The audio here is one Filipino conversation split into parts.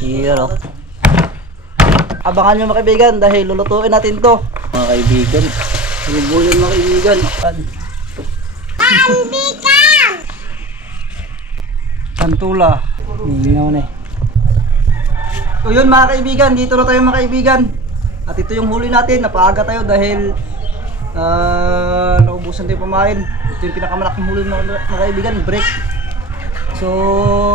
Here, oh. Abangan nyo mga kaibigan dahil lulutuin natin to. Mga kaibigan. Lulubuyan mga kaibigan. Pantula. Ningaw na eh. So yun mga kaibigan, dito na tayo mga kaibigan. At ito yung huli natin, napaaga tayo dahil ah naubusan tayo pamain. Ito yung pinakamalaking huli mga, mga kaibigan, break. So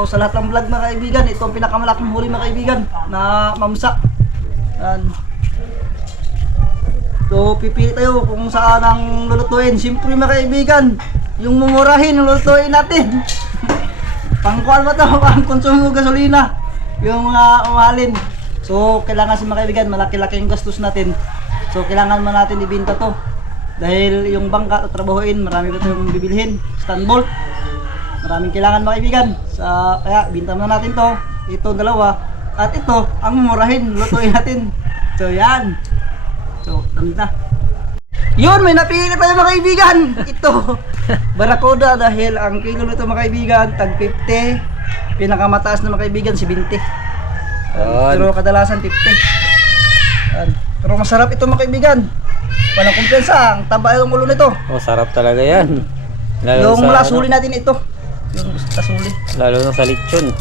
sa lahat ng vlog mga kaibigan, ito ang pinakamalaking huli mga kaibigan na mamsa. Yan. So pipili tayo kung saan ang lulutuin. Siyempre mga kaibigan, yung mumurahin lulutuin natin. Pangkuan ba to? Pang konsumo gasolina. Yung mga umalin. So, kailangan sa mga kaibigan, malaki-laki yung gastos natin. So, kailangan man natin ibenta to. Dahil yung bangka at trabahuin, marami pa tayong bibilhin. Stand bolt. Maraming kailangan mga kaibigan. Sa, kaya, binta na natin to. Ito, dalawa. At ito, ang mumurahin. Lutuin natin. So, yan. So, damit na. Yun, may napili tayo mga kaibigan. Ito, Barracuda dahil ang kilo nito mga kaibigan, tag 50. Pinakamataas na mga kaibigan, 70. Yan. Pero kadalasan 50. Yan. Pero masarap ito mga kaibigan. Walang kumpensa, ang taba yung ulo nito. Oh, sarap talaga yan. Lalo yung lasuli natin ito. Yung lasuli. Lalo na sa lechon.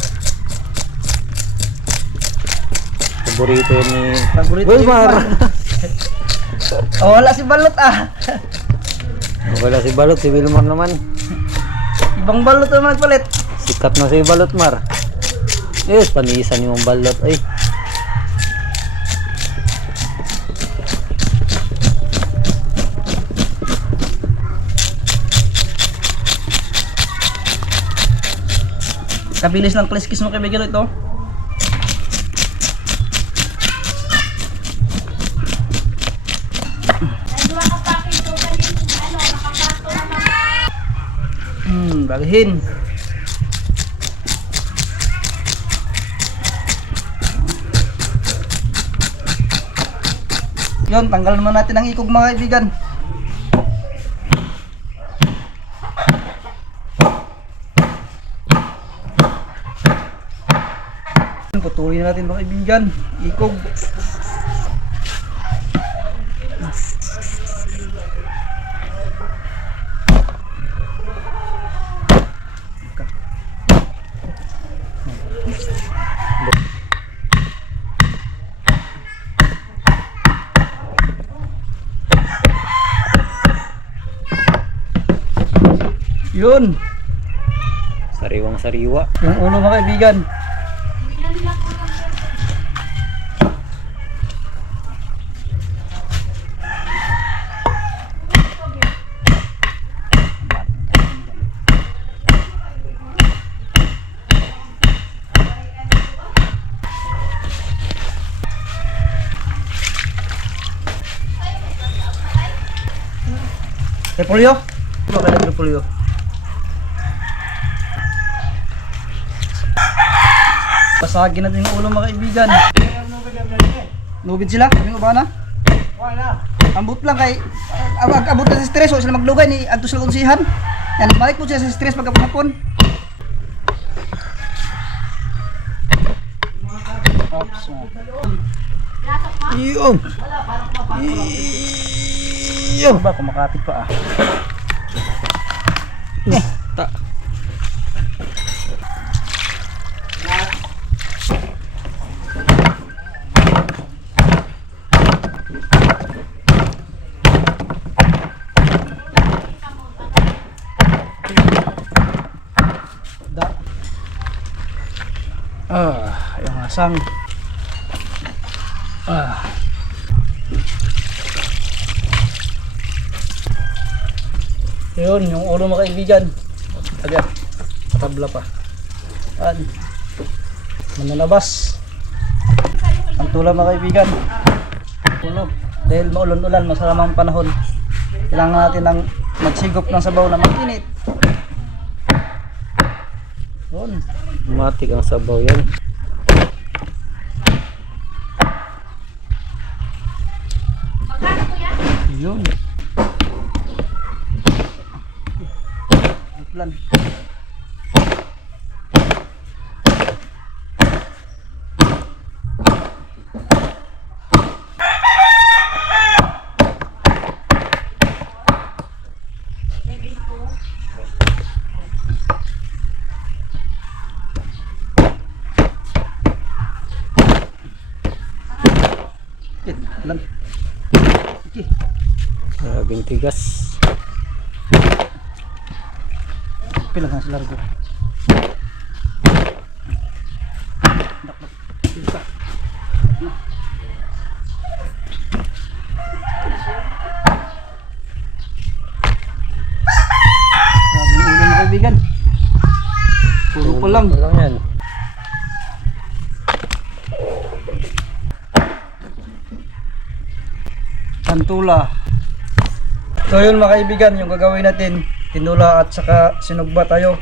Paborito yun ni Paborito Wilmar. Oh, wala si Balot ah. Wala si Balot, si Wilmar naman. Ibang Balot naman nagpalit. Sikat na si Balot, Mar. Yes, panisan yung Balot. Ay, Kabilis ng kliskis mo kaibigan ito. Hmm, balihin. Yun, tanggal naman natin ang ikog mga kaibigan. Putulin na natin mga kaibigan. Ikog. Yun. sariwang sariwa. Yung ulo mga kaibigan. Repolyo? Ano kaya repolyo? Pasagin natin yung ulo mga kaibigan. Lubid sila? Kaming ubana? Wala. Ambot lang kay uh, ag abot na sa stress o sila maglugay ni adto sila kunsihan. Yan balik po sila sa stress pagkapon. Ops. Iyong! Iyo ba kumakapit pa ah. Ta. Da. Ah, yung asang. Yun, yung ulo mga kaibigan. Taga, tabla pa. Yan. Manalabas. Ang tula mga kaibigan. Ulo. Dahil maulan-ulan, masalamang panahon. Kailangan natin ng magsigop ng sabaw na mag-init. Yun. Matik ang sabaw yan. ulan. Grabe tigas. Pila ka sa largo. Kaibigan. Puro pa lang yan. Tantula. So yun mga kaibigan, yung gagawin natin, tinula at saka sinugba tayo.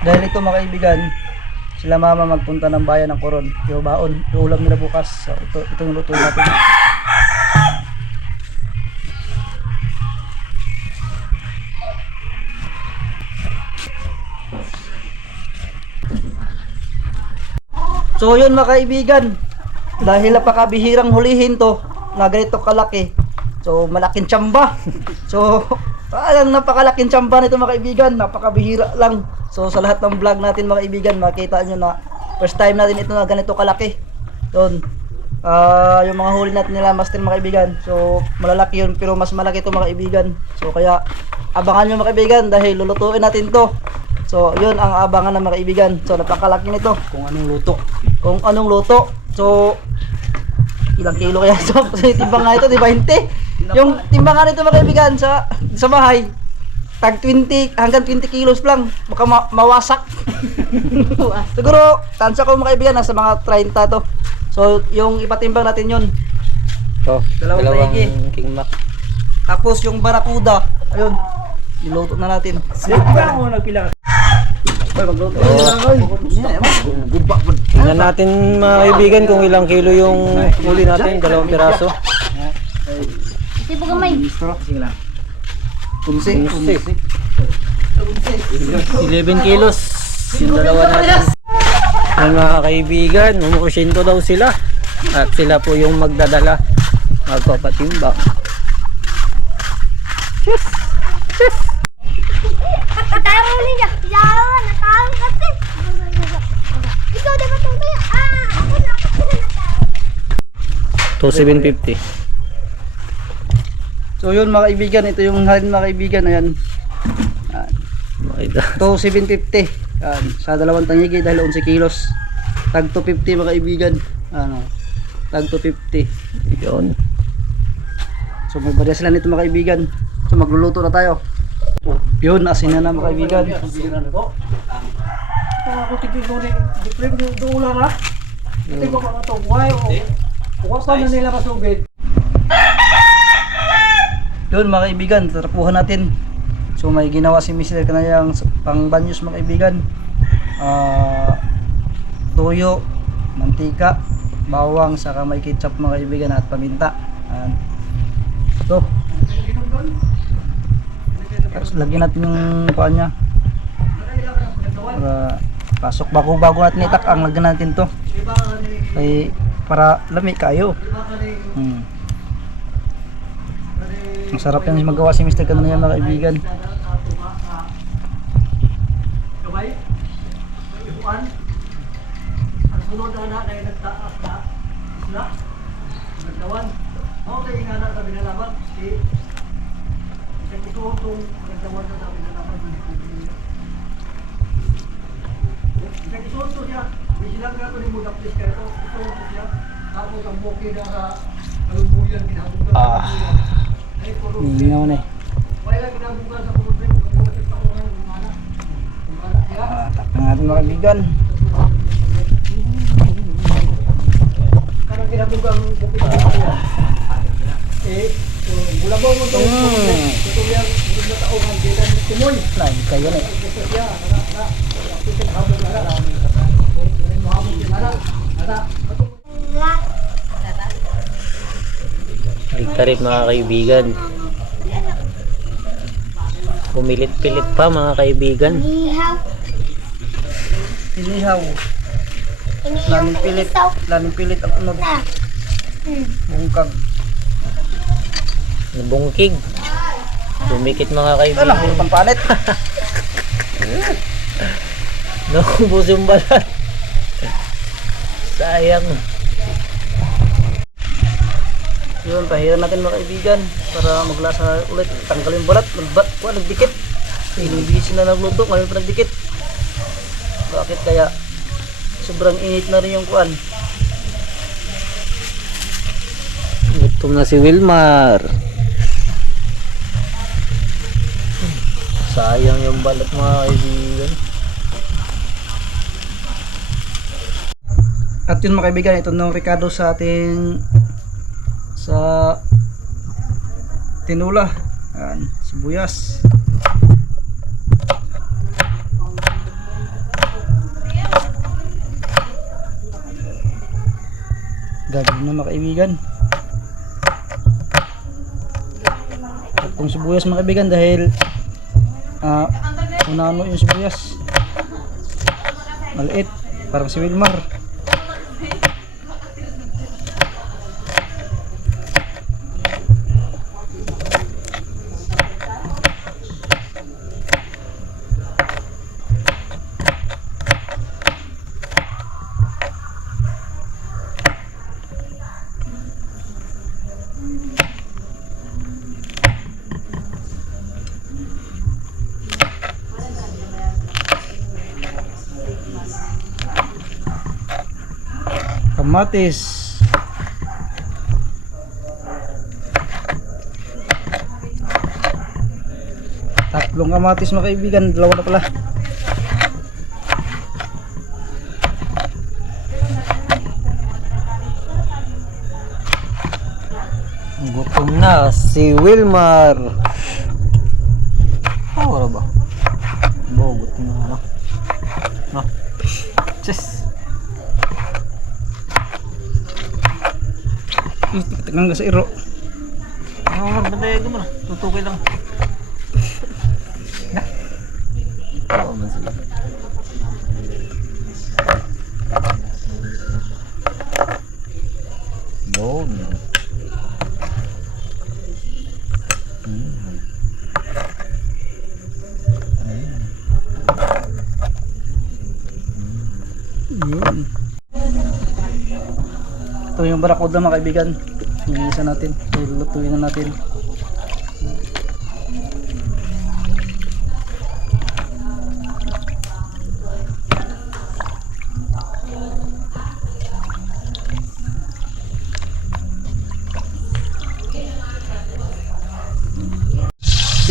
Dahil ito mga kaibigan, sila mama magpunta ng bayan ng Coron. Yung baon, yung ulam nila bukas. So ito, ito yung lutuin natin. So yun mga kaibigan, dahil napakabihirang hulihin to na ganito kalaki. So malaking tsamba. So parang napakalaking tsamba nito mga kaibigan, napakabihira lang. So sa lahat ng vlog natin mga kaibigan, makita nyo na first time natin ito na ganito kalaki. Doon. Ah, yung mga huli natin nila master mga kaibigan. So malalaki yun pero mas malaki ito mga kaibigan. So kaya abangan nyo mga kaibigan dahil lulutuin natin to. So yun ang abangan ng mga kaibigan. So napakalaki nito Kung anong luto. kung anong luto. So, ilang kilo kaya so kasi timbang nga ito, di ba? Hindi. Yung timbangan nito mga kaibigan sa sa bahay, tag 20 hanggang 20 kilos lang, baka ma- mawasak. Siguro, tansya ko mga kaibigan, nasa mga 30 to. So, yung ipatimbang natin yun. Ito, Dalawang dalawang maigi. King Mac. Tapos yung barakuda, ayun, niluto na natin. Siyempre ako nagpila ka. Magluto. Tingnan natin mga kaibigan kung ilang kilo yung huli natin, dalawang piraso. Ba gamay? Sige lang. Kunsi. Kunsi. 11 kilos. Yung dalawa natin. Yan mga kaibigan, umukusinto daw sila. At sila po yung magdadala. Magpapatimbang. Taro niya. Yawa, natawag kasi. Ikaw di ba itong tayo? Ah, ako na ako na natawag. To 750. So yun mga kaibigan, ito yung halin mga kaibigan, ayan. Ayan. Makita. To 750. Yan, sa dalawang tangigi dahil 11 kilos. Tag 250 mga kaibigan. Ano? Tag 250. Yun. So may barya sila nito mga kaibigan. So magluluto na tayo. Yun, asin na na mga kaibigan. Ako tigil ko rin. Diplim yung doon na. Ito ko mga ito. Why? Kuwas na nila kasubid. Yun mga kaibigan, tatapuhan natin. So may ginawa si Mr. Kanayang pang banyos mga kaibigan. Ah, tuyo, mantika, bawang, saka may ketchup mga kaibigan at paminta. Ayan. Ito. Tapos lagyan natin yung paan niya. Para pasok bago bago natin itak ang lagyan natin to. Ay para lami kayo. Hmm. Masarap yan magawa si Mr. Kanuna yan mga kaibigan. Kamay. Ibuan. Ang sunod na anak na nagtaas na. Na. Nagtawan. Ako tayo nga na sabi na laban. Si. Sa ito itong nagtawan na sabi na laban. Sa ito ito siya. May silang nga ito ni kaya ito. Ito ito. Ako ang buki na sa kalumbuyan. Kinabugan. Ah. Ningaw na eh. Ah, takpan natin mga kaibigan. Karang kinabugang bukit niya. Ligtarit mga kaibigan. Pumilit-pilit pa mga kaibigan. Inihaw. Inihaw. Laming pilit. Laming pilit ang unod. Na. Hmm. Bungkag. Nabungkig. Dumikit mga kaibigan. puro pang palit. Naubos yung balat. Sayang. Yun, pahiran natin mga kaibigan para maglasa ulit. Tanggalin balat, nagbat, kuha, nagdikit. Inibisin na nagluto, ngayon pa nagdikit. Bakit kaya sobrang init na rin yung kuan? Gutom na si Wilmar. Sayang yung balat mga kaibigan. At yun mga kaibigan, ito ng Ricardo sa ating sa tinula. Yan, sibuyas. Gagawin na mga. At kung sibuyas mga kaibigan dahil ah unano yung sibuyas. Maliit, parang si Wilmar. Kamatis. Tatlong kamatis mga kaibigan. Dalawa na pala. Gutom na si Wilmar. Ah, wala ba? Bo, gutom na ano. No. Just. Ka sa iro mo bantay ko mo. Tutukoy lang. Oo, man sila. Bone. yun ito yung barakuda mga kaibigan isa natin. Lulutuin na natin.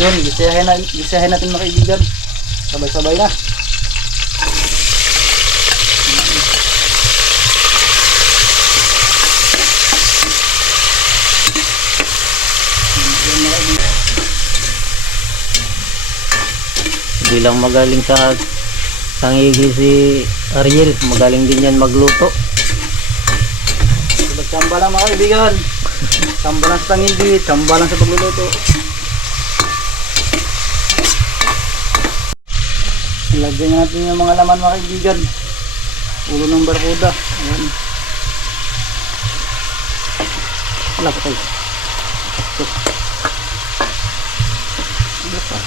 Yun gisahin, na, gisahin natin mga kaibigan. Sabay sabay na Bilang magaling sa tangigi si Ariel, magaling din yan magluto. Tsamba lang mga kaibigan. Tsamba lang sa tangigi, tsamba lang sa pagluluto. Ilagay natin yung mga laman mga kaibigan. Ulo ng barkuda. Ayan. Wala pa tayo. Ito. Ano pa?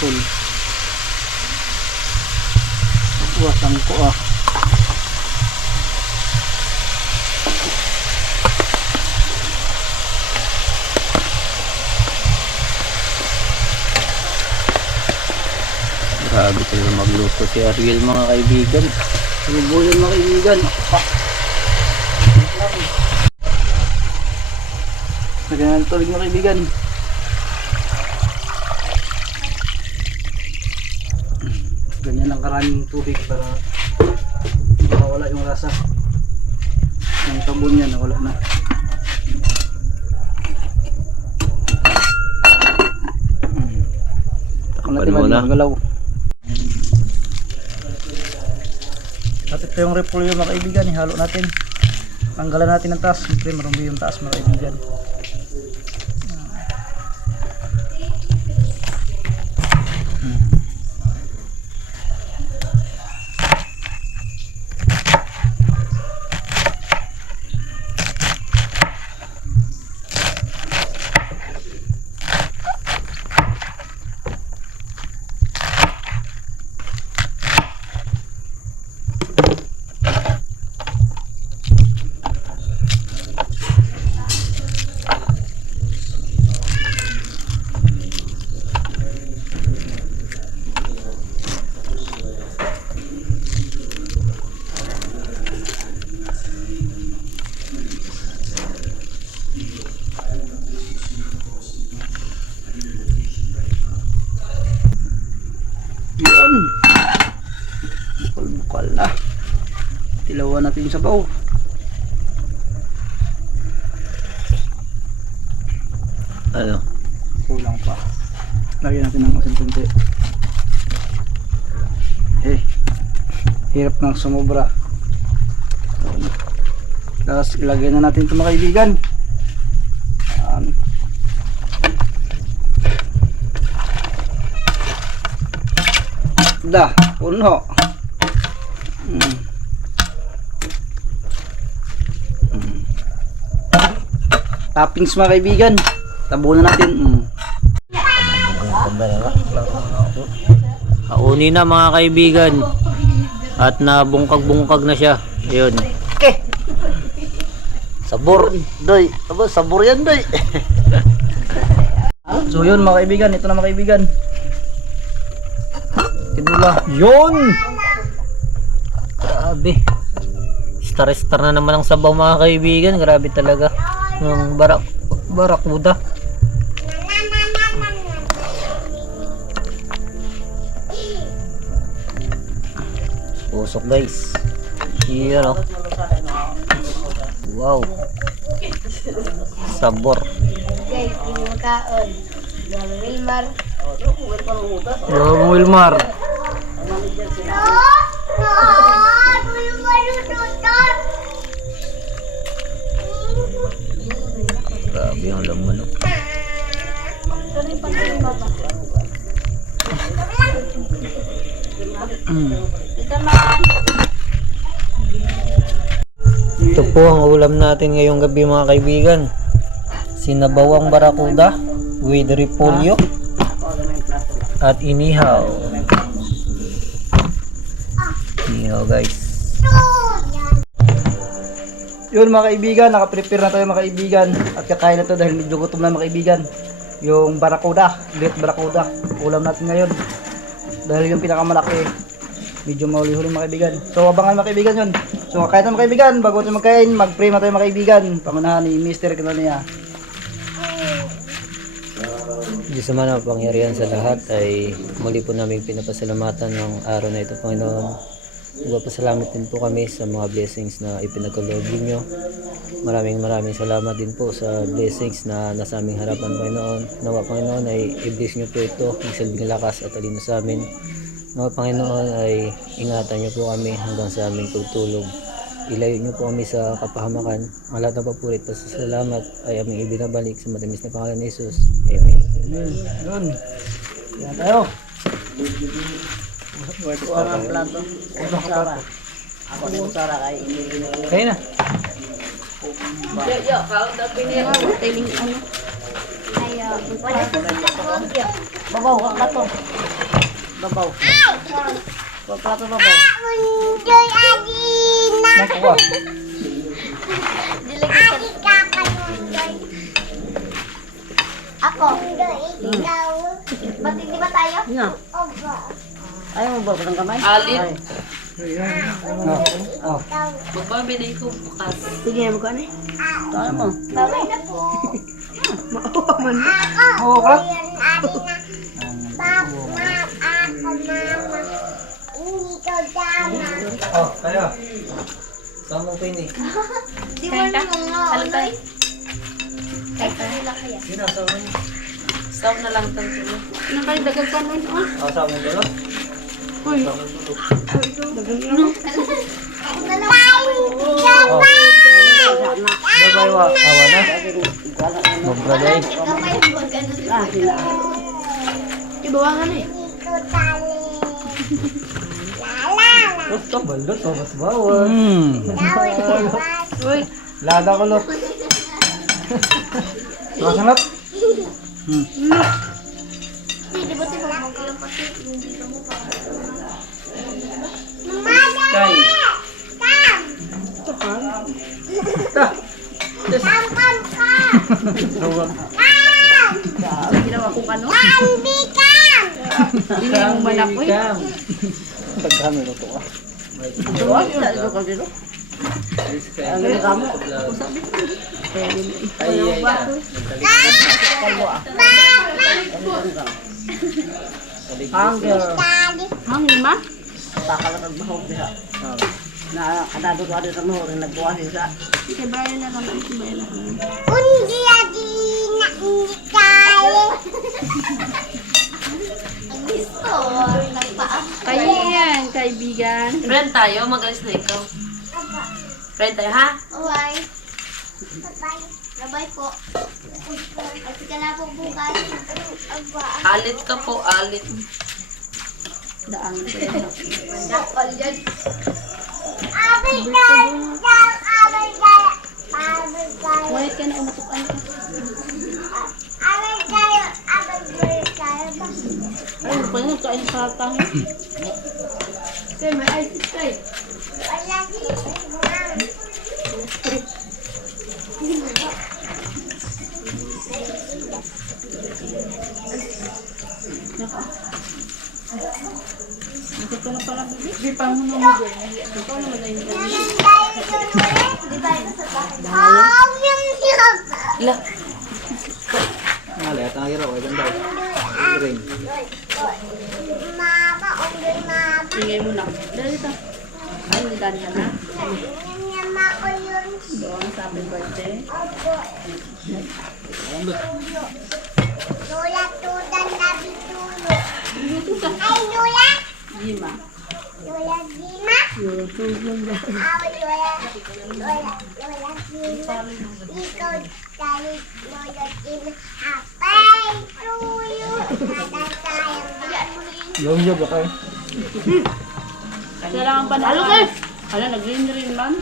Mantagutol. Wasang ko ah. Grabe talaga magluto si Ariel mga kaibigan. Lubuyan mga kaibigan. Ah. Lagyan ng tubig mga kaibigan. Lang karaming tubig para mawala yung lasa. Yung sabon niya nawala na. Hmm. Takpan natin muna. magalaw. At ito yung repolyo mga kaibigan, ihalo natin. Tanggalan natin ang taas, siyempre marumi yung taas mga kaibigan. Yung sabaw. Ano? Kulang pa. Lagyan natin ng asin kunti. Eh, hirap ng sumobra. Tapos ilagay na natin ito mga kaibigan. Da, puno. Toppings mga kaibigan. Tabunan natin. Mm. Kauni na mga kaibigan. At nabungkag-bungkag na siya. Ayun. Okay. Sabor, doy. Aba, sabor yan, doy. so yun mga kaibigan, ito na mga kaibigan. Tinula. Yun! Grabe. Star-star na naman ang sabaw mga kaibigan. Grabe talaga. Yung barak barakuda. Usok guys. Here oh. Wow. Sabor. Guys. Yung Wilmar. Wilmar. No! No! Wilmar Grabe ang laman. Mm. Ito po ang ulam natin ngayong gabi mga kaibigan. Sinabawang barakuda with repolyo at inihaw. Inihaw guys. Yun mga kaibigan, nakaprepare na tayo mga kaibigan at kakain na to dahil medyo gutom na mga kaibigan. Yung barakuda, great barakuda, ulam natin ngayon. Dahil yung pinakamalaki, medyo mauli-huli mga kaibigan. So abangan mga kaibigan yun. So kakain na mga kaibigan, bago tayo magkain, mag-pray na tayo mga kaibigan. Pangunahan ni Mr. Kanoniya. Diyos naman ang pangyarihan sa lahat ay muli po namin pinapasalamatan ng araw na ito Panginoon. Nagpapasalamat din po kami sa mga blessings na ipinagkaloob ninyo. Maraming maraming salamat din po sa blessings na nasa aming harapan Panginoon. Nawa Panginoon ay i-bless nyo po ito, magsilbing lakas at talino sa amin. Nawa Panginoon ay ingatan nyo po kami hanggang sa aming pagtulog. Ilayo nyo po kami sa kapahamakan. Ang lahat ng papurit at salamat ay aming ibinabalik sa matamis na pangalan ni Jesus. Amen. Yun, yun. Yan tayo. Kuha ng plato. Kuha ng plato. Ako na yung sara kay Kaya na. Ayaw. Wala sa sila. Babaw, plato. Babaw. Kuha plato babaw. Enjoy Adina! Nakuha. Dilagay ka Ako. Ikaw. Ba't hindi ba tayo? Nga. Opo. Ayaw mo ba ng kamay? Alin. Oh. Oh. Sige, mo ka na. Tayo mo. Bawal na po. Ako. Oo, ka? Yan, Adina. Pap, map, ako, mama. Hindi ko tama. Oh, tayo. Sama ko ini. Di mo na mga online. Kahit kanila kaya. Sinasama niyo. Stop na lang ito. Nakalidagan ka nun, ah. Ah, sama mo dalo? Uy. Mo day. Ibawangan eh. Basta balot, oh, mas bawal. Hmm. Uy. Lada ko, lot. Masangat? Hmm. Di ba tayo magkakalang pati yung dito mo Kay. Ta. Kam, kam, kam! Tawag. Kam! Ginawa ko ano? Kambi, kam! Hindi yung manak ko eh. Pagkano na to ah. Hangin ma? Na kadado ko ada tamo rin nagbuwas sa. Sige, Brian na lang. Si Brian na. Undi lagi na hindi kaya. Ang gusto. Nagpaas. Kayo yan, kaibigan. Friend tayo, mag-alis na ikaw. Friend tayo, ha? Bye. Bye. Bye po. At ka na po bukas. Aba. Alit ka po, alit. Daan ko yan. Dakol yan. Kayo. Abay kayo. Wait ka na umatukan ka. Abay kayo. Abay kayo. Ay, pa yun, kain sa tayo. Sige, may ice cream. Wala Ito ka na pala, bibi. Bibi, pang mo mo dyan. Ikaw naman na yung gabi. Di ba ito sa bahay? Oh, yung hirap. Ila, Ngali, at nangiro, ay ganda. Ring. Mama, unggoy mama. Sige mo na. Dali ito. Ay, hindi dali ka na. Nyama ko yun. Doon sa happy birthday. Opo. Lola tudan na bitulo. Ay, Lola. Lima. Lola Dima. Aw, Lola. Lola. Lola Dima. Ikaw tayo, Lola Dima. Apay, tuyo. Nada tayo. Long job, okay? Kailangan pa na. Halo, guys! Hala, nag-green rin man.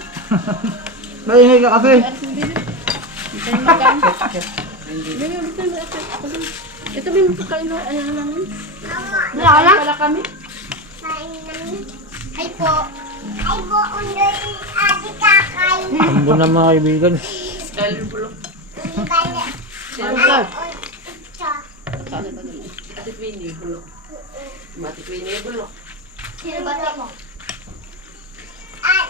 Maingay ka kasi. Ito yung magan. Bibi, ito yung magan. Ito yung pagkain na ano namin. Nalala pala kami. Kain namin. Ay po. Ay po, undoy. Adi kakain. Tambo na mga kaibigan. Bulok. Ano ka? Sa. Saan ba ganun? Ate Queenie Bulok. Ate Queenie Bulok. Sino ba ito mo? Ah,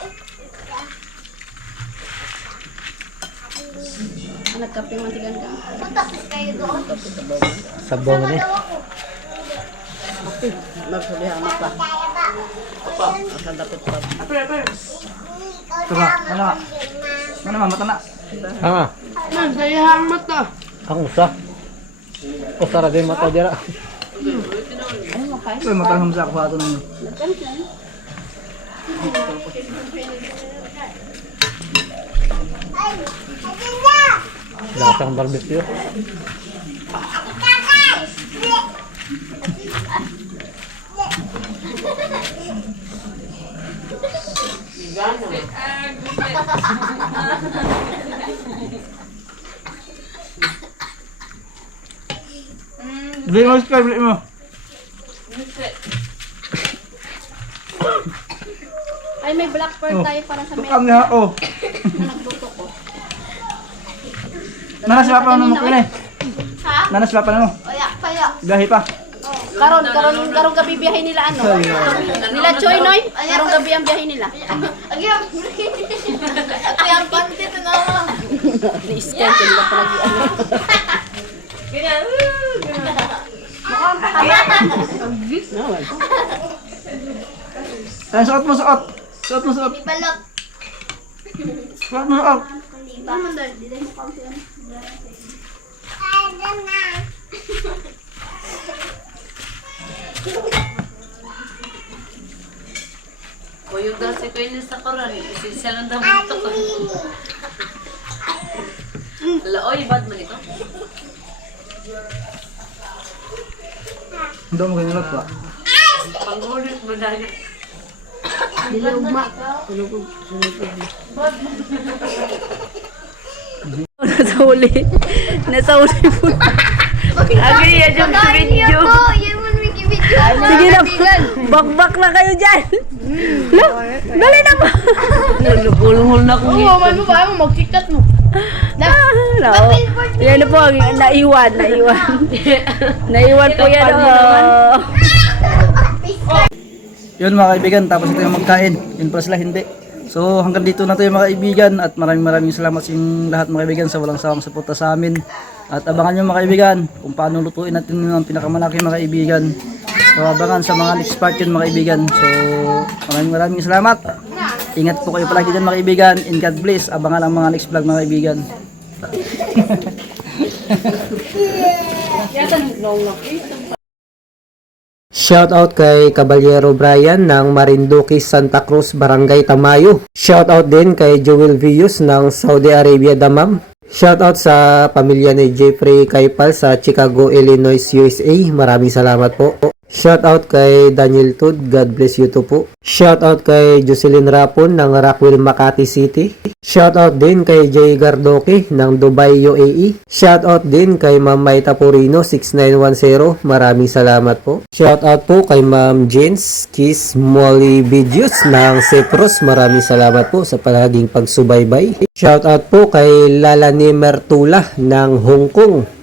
nagkape mantigan ka. punta kayo doon. Sabaw na eh. Nagsabihan mo pa. Ba? Asan dapat pa. Daw ano? mag-ima. Ano mama, mata na. Hanga. Man, sayang mata. Ang usa. Usara din mata dira. Uy, mataham sa. Ay, ayun na. Lasang barbecue. Kakay. Bili mo, Sky, bili mo. Ay, may black pearl Oh. tayo para sa Tukang may niya, oh. na nagluto ko. Nanas pa pa mo ko eh. Ha? Nanas pa pa mo. Oya, paya. Gahi pa. Karon, karon, karon gabi biyahe nila ano? Nila Choy Noy. Karon gabi ang biyahe nila. Agyan. Ako yung pantit na ako. Ni-schedule ba talaga ano? Ay, suot mo, suot. Suot mo, suot. Balot. Suot mo, suot. Ayun na. Kuyog daw si Queenie sa koran. Isa lang daw ito ko. Ala, oy, bad man ito. Hindi mo ganyan pa. Panggulit mo dahil. Dilugma. Nasa uli. Nasa uli po. Agree, yan yung video. Sige na, bakbak na kayo dyan. Lo, dali na ba? Nagulungol na kung Oo, man mo ba? Mag-tiktok mo. Na, no. Yan na po, ang naiwan, naiwan. naiwan po yan. Oh. Yun mga kaibigan, tapos ito yung magkain. Yun pala sila hindi. So hanggang dito na tayo mga kaibigan at maraming maraming salamat sa inyong lahat mga kaibigan sa walang sawang suporta sa amin. At abangan nyo mga kaibigan kung paano lutuin natin yung pinakamalaki mga kaibigan. So sa mga next part yun mga kaibigan. So maraming maraming salamat. ingat po kayo palagi dyan mga kaibigan. And God bless. Abangan ang mga next vlog mga kaibigan. Shout out kay Caballero Brian ng Marinduque, Santa Cruz, Barangay Tamayo. Shout out din kay Joel Vius ng Saudi Arabia, Damam. Shout out sa pamilya ni Jeffrey Kaipal sa Chicago, Illinois, USA. Maraming salamat po. Shout out kay Daniel Tud, God bless you too po. Shout out kay Jocelyn Rapon ng Rockwell, Makati City. Shout out din kay Jay Gardoke ng Dubai, UAE. Shout out din kay Ma'am Maita Purino 6910. Maraming salamat po. Shout out po kay Ma'am Jens Kiss Molly Videos ng Cyprus. Maraming salamat po sa palaging pagsubaybay. Shout out po kay Lala Mertula ng Hong Kong.